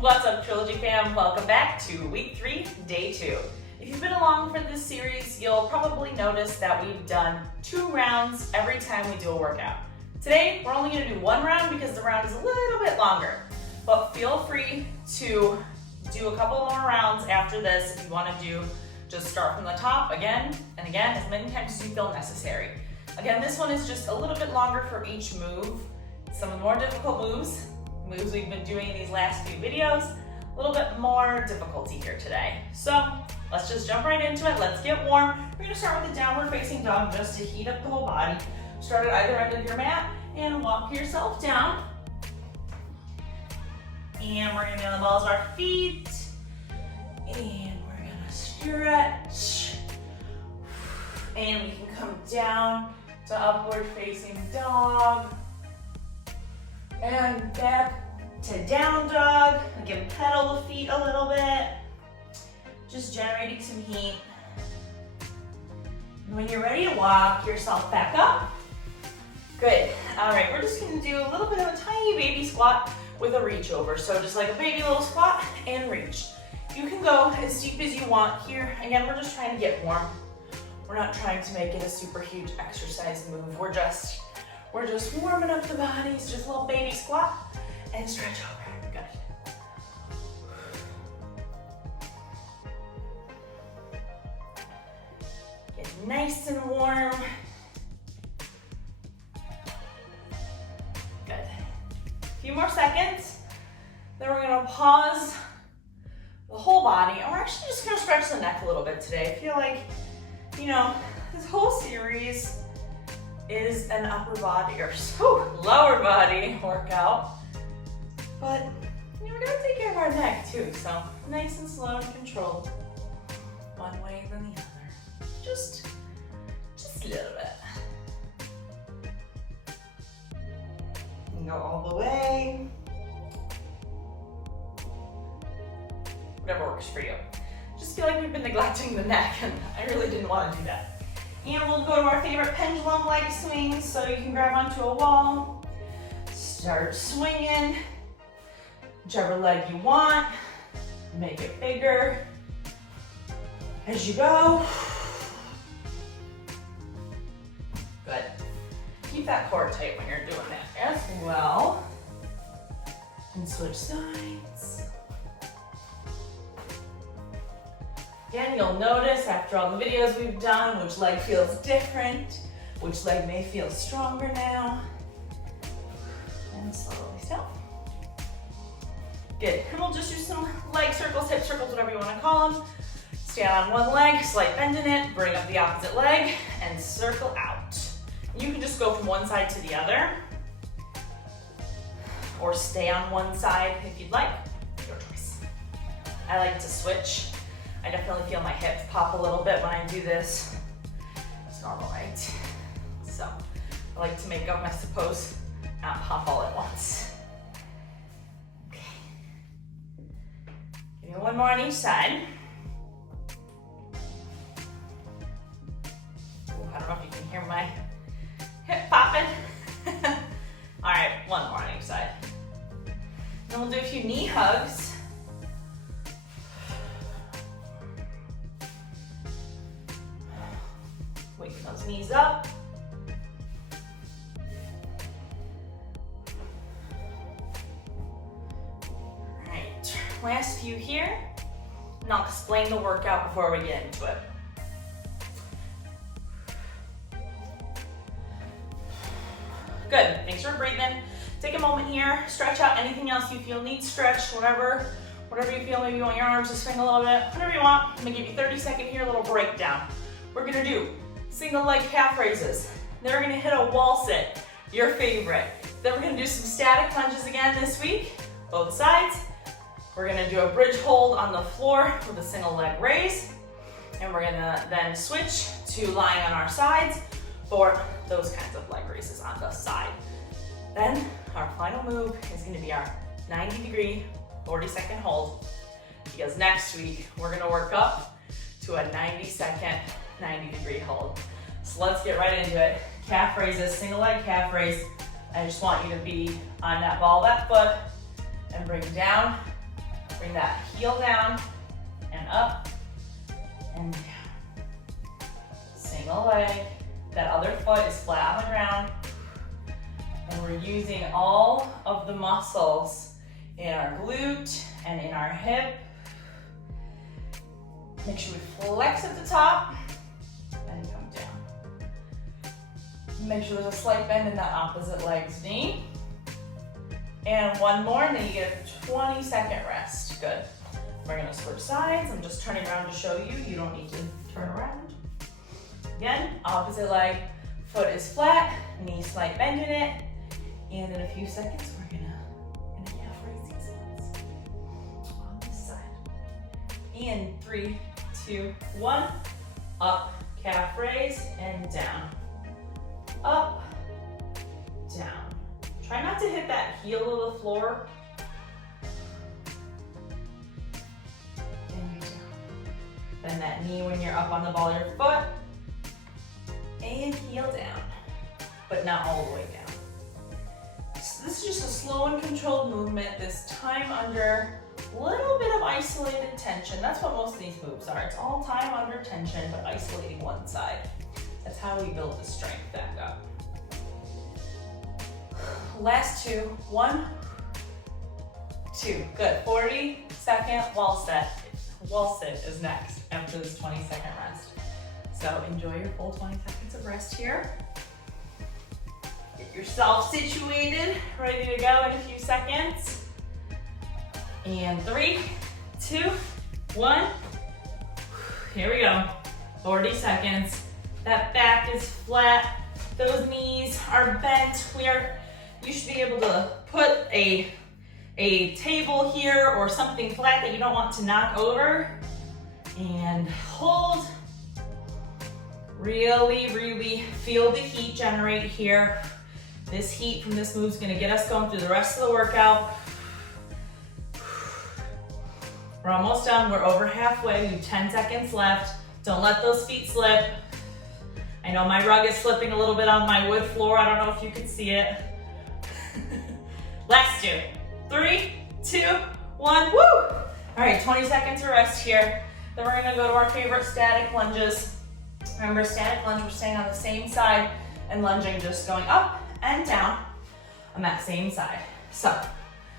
What's up, Trilogy fam? Welcome back to week 3, day 2. If you've been along for this series, you'll probably notice that we've done 2 rounds every time we do a workout. Today, we're only going to do 1 round because the round is a little bit longer. But feel free to do a couple more rounds after this if you want to do. Just start from the top again and again as many times as you feel necessary. Again, this one is just a little bit longer for each move. Some of the more difficult moves we've been doing in these last few videos, a little bit more difficulty here today. So let's just jump right into it. Let's get warm. We're going to start with the downward facing dog just to heat up the whole body. Start at either end of your mat and walk yourself down. And we're going to be on the balls of our feet. And we're going to stretch. And we can come down to upward facing dog. And back to down dog. Again, pedal the feet a little bit. Just generating some heat. And when you're ready to walk yourself back up. Good. All right, we're just gonna do a little bit of a tiny baby squat with a reach over. So just like a baby little squat and reach. You can go as deep as you want here. Again, we're just trying to get warm. We're not trying to make it a super huge exercise move. We're just warming up the bodies, just a little baby squat and stretch over. Good. Get nice and warm. Good. A few more seconds. Then we're gonna pause the whole body, and we're actually just gonna stretch the neck a little bit today. I feel like, this whole series is an upper body or lower body workout, but we're gonna take care of our neck too. So nice and slow and controlled, one way than the other. Just a little bit. And go all the way. Whatever works for you. Just feel like we've been neglecting the neck, and I really didn't want to do that. And we'll go to our favorite pendulum leg swing, so you can grab onto a wall, start swinging, whichever leg you want, make it bigger as you go. Good. Keep that core tight when you're doing that as well. And switch sides. Again, you'll notice after all the videos we've done, which leg feels different, which leg may feel stronger now. And slowly stop. Good. And we'll just do some leg circles, hip circles, whatever you want to call them. Stand on one leg, slight bend in it, bring up the opposite leg, and circle out. You can just go from one side to the other, or stay on one side if you'd like. Your choice. I like to switch. I definitely feel my hips pop a little bit when I do this. It's normal, right? So I like to make them, I suppose, not pop all at once. Okay. Give me one more on each side. Ooh, I don't know if you can hear my hip popping. All right, one more on each side. Then we'll do a few knee hugs. Waking those knees up. All right, last few here, and I'll explain the workout before we get into it. Good, thanks for breathing. Take a moment here, stretch out anything else you feel needs stretch, whatever you feel. Maybe you want your arms to swing a little bit, whatever you want. I'm gonna give you 30-second here, a little breakdown. We're gonna do single leg calf raises. Then we're gonna hit a wall sit, your favorite. Then we're gonna do some static lunges again this week, both sides. We're gonna do a bridge hold on the floor with a single leg raise. And we're gonna then switch to lying on our sides for those kinds of leg raises on the side. Then our final move is gonna be our 90-degree, 40-second hold, because next week we're gonna work up to a 90-second 90-degree hold. So let's get right into it. Calf raises, single leg calf raise. I just want you to be on that ball, that foot, and bring down Bring that heel down and up and down. Single leg. That other foot is flat on the ground. And we're using all of the muscles in our glute and in our hip. Make sure we flex at the top and come down. Make sure there's a slight bend in that opposite leg's knee. And one more, and then you get a 20-second rest. Good. We're gonna switch sides. I'm just turning around to show you. You don't need to turn around. Again, opposite leg, foot is flat, knee slight bend in it. And in a few seconds, we're gonna calf raise these ones on this side. And 3, 2, 1, up, calf raise, and down. Up, down. Try not to hit that heel of the floor. And down. Bend that knee when you're up on the ball of your foot. And heel down, but not all the way down. So this is just a slow and controlled movement, this time under a little bit of isolated tension. That's what most of these moves are. It's all time under tension, but isolating one side. That's how we build the strength back up. Last 2, 1, 2. Good. 40-second wall set. Wall sit is next after this 20-second rest. So enjoy your full 20 seconds of rest here. Get yourself situated, ready to go in a few seconds. And 3, 2, 1. Here we go. 40 seconds. That back is flat. Those knees are bent. You should be able to put a table here or something flat that you don't want to knock over. And hold. Really, really feel the heat generate here. This heat from this move is gonna get us going through the rest of the workout. We're almost done, we're over halfway, we have 10 seconds left. Don't let those feet slip. I know my rug is slipping a little bit on my wood floor. I don't know if you can see it. Last 2, 3, 2, 1, woo! All right, 20 seconds of rest here. Then we're gonna go to our favorite static lunges. Remember, static lunge, we're staying on the same side and lunging, just going up and down on that same side. So,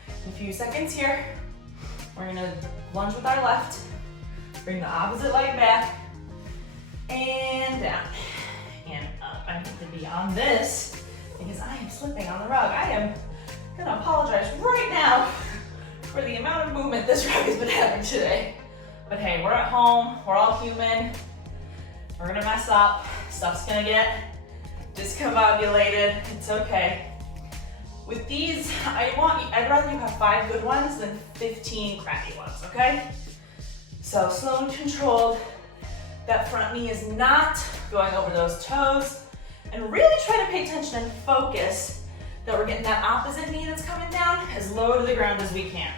in a few seconds here, we're gonna lunge with our left, bring the opposite leg back, and down, and up. I need to be on this because I am slipping on the rug. I am gonna apologize right now for the amount of movement this rug has been having today. But hey, we're at home, we're all human. We're gonna mess up, stuff's gonna get discombobulated, it's okay. With these, I'd rather you have 5 good ones than 15 crappy ones, okay? So slow and controlled. That front knee is not going over those toes. And really try to pay attention and focus that we're getting that opposite knee that's coming down as low to the ground as we can.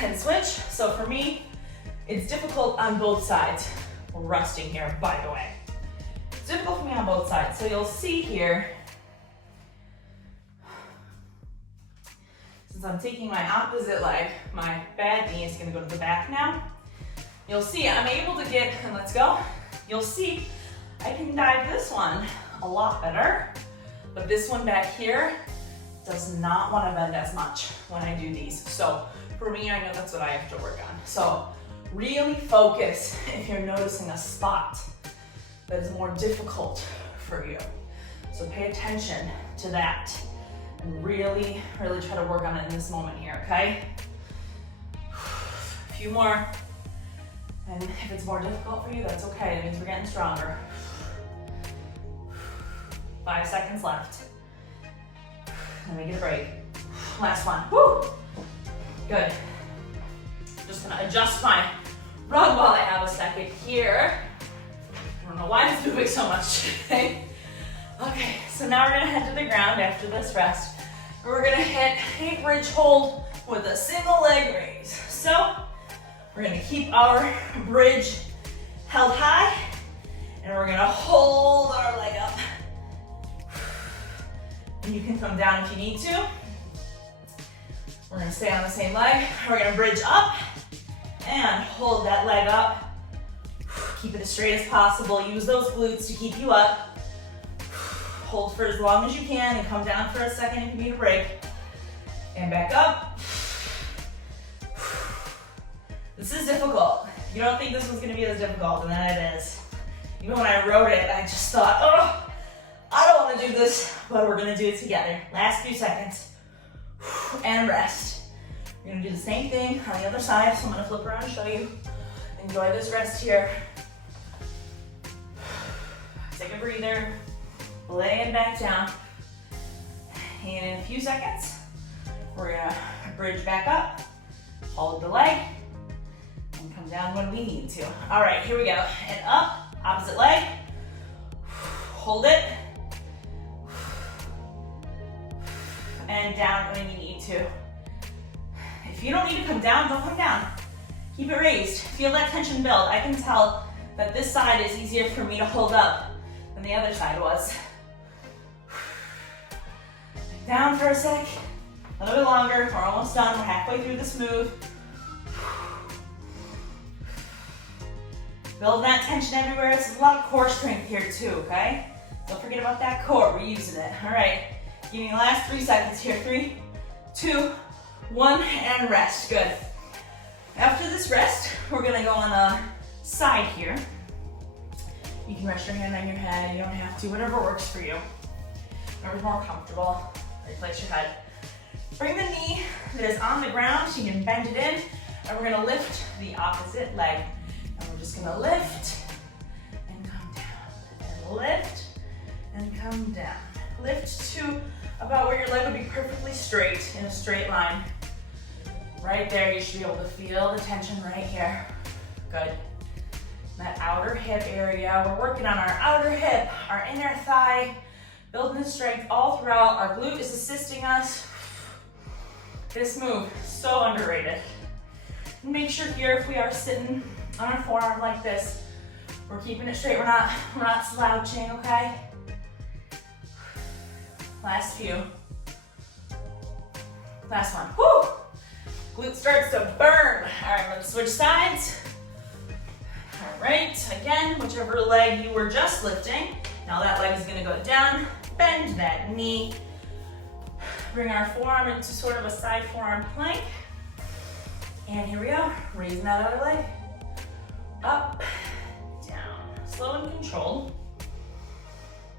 And switch. So for me, it's difficult on both sides. We're resting here, by the way. It's difficult for me on both sides. So you'll see here, since I'm taking my opposite leg, my bad knee is gonna go to the back now. You'll see I'm able to get, and let's go. You'll see I can dive this one a lot better, but this one back here does not wanna bend as much when I do these. So for me, I know that's what I have to work on. So really focus if you're noticing a spot that is more difficult for you. So pay attention to that and really, really try to work on it in this moment here, okay? A few more. And if it's more difficult for you, that's okay. It means we're getting stronger. 5 seconds left. Let me get a break. Last one. Woo! Good. Just gonna adjust my rug while I have a second here. I don't know why it's moving so much today. Okay, so now we're gonna head to the ground after this rest. And we're gonna hit a bridge hold with a single leg raise. So we're gonna keep our bridge held high, and we're gonna hold our leg up. And you can come down if you need to. We're gonna stay on the same leg. We're gonna bridge up and hold that leg up. Keep it as straight as possible. Use those glutes to keep you up. Hold for as long as you can and come down for a second if you need a break. And back up. This is difficult. You don't think this was gonna be as difficult, and then it is. Even when I wrote it, I just thought, oh, I don't wanna do this, but we're gonna do it together. Last few seconds. And rest. We're gonna do the same thing on the other side, so I'm gonna flip around and show you. Enjoy this rest here. Take a breather, lay it back down. And in a few seconds, we're gonna bridge back up, hold the leg, and come down when we need to. All right, here we go. And up, opposite leg. Hold it. And down when you need to. If you don't need to come down, don't come down. Keep it raised. Feel that tension build. I can tell that this side is easier for me to hold up than the other side was. Down for a sec. A little bit longer. We're almost done. We're halfway through this move. Build that tension everywhere. It's a lot of core strength here too, okay? Don't forget about that core. We're using it. All right. Give me the last 3 seconds here. 3, 2, 1, and rest. Good. After this rest, we're gonna go on the side here. You can rest your hand on your head. You don't have to. Whatever works for you. Whatever's more comfortable. Replace your head. Bring the knee that is on the ground. You can bend it in, and we're gonna lift the opposite leg. And we're just gonna lift and come down, and lift and come down. Lift to about where your leg would be perfectly straight in a straight line. Right there, you should be able to feel the tension right here. Good. That outer hip area, we're working on our outer hip, our inner thigh, building the strength all throughout. Our glute is assisting us. This move, so underrated. Make sure here, if we are sitting on our forearm like this, we're keeping it straight. We're not slouching, okay? Last few. Last one. Woo! Glute starts to burn. All right, let's switch sides. All right, again, whichever leg you were just lifting. Now that leg is gonna go down. Bend that knee. Bring our forearm into sort of a side forearm plank. And here we go, raising that other leg. Up, down, slow and controlled.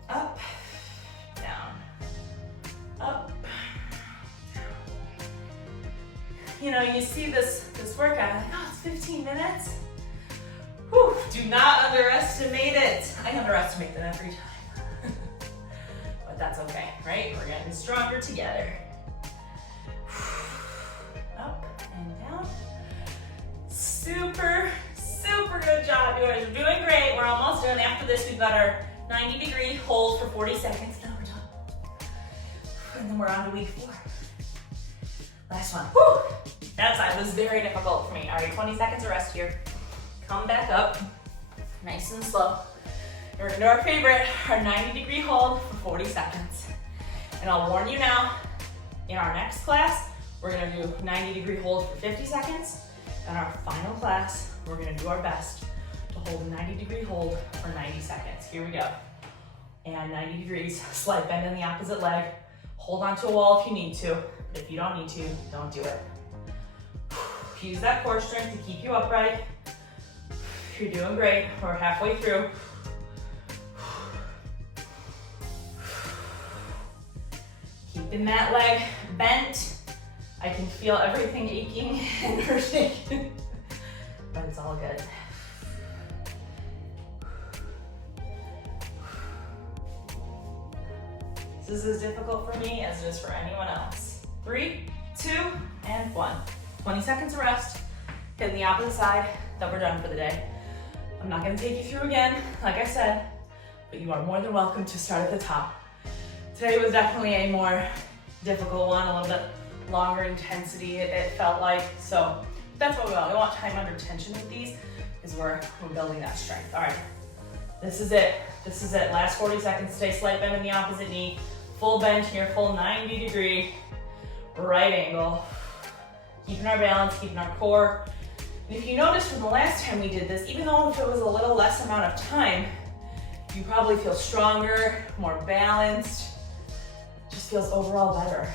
Up, down, up, down. You know, you see this workout, like, oh, it's 15 minutes. Whew, do not underestimate it. I underestimate that every time. But that's okay, right? We're getting stronger together. Up and down. Super good job, you guys are doing great. We're almost done. After this, we've got our 90-degree hold for 40 seconds. Now we're done. And then we're on to week 4. Last one. Whew. That side was very difficult for me. All right, 20 seconds of rest here. Come back up, nice and slow. And we're gonna do our favorite, our 90-degree hold for 40 seconds. And I'll warn you now, in our next class, we're gonna do 90-degree hold for 50 seconds. And our final class, we're gonna do our best to hold a 90-degree hold for 90 seconds. Here we go. And 90 degrees, slight bend in the opposite leg. Hold onto a wall if you need to, but if you don't need to, don't do it. Use that core strength to keep you upright. You're doing great. We're halfway through. Keeping that leg bent. I can feel everything aching and hurting, but it's all good. This is as difficult for me as it is for anyone else. 3, 2, and 1. 20 seconds of rest. Hitting the opposite side, then we're done for the day. I'm not gonna take you through again, like I said, but you are more than welcome to start at the top. Today was definitely a more difficult one, a little bit longer intensity, it felt like. So that's what we want. We want time under tension with these, because we're building that strength. All right, this is it. This is it. Last 40 seconds. Stay slight bend in the opposite knee. Full bend here, full 90-degree right angle. Keeping our balance, keeping our core. And if you notice from the last time we did this, even though if it was a little less amount of time, you probably feel stronger, more balanced, just feels overall better.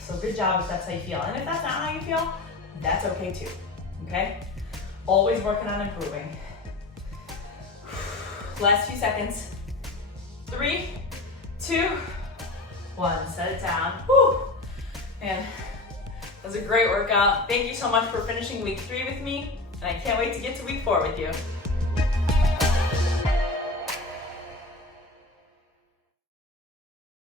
So good job if that's how you feel. And if that's not how you feel, that's okay too, okay? Always working on improving. Last few seconds. 3, 2, 1, set it down. Whew. And that was a great workout. Thank you so much for finishing week 3 with me, and I can't wait to get to week 4 with you.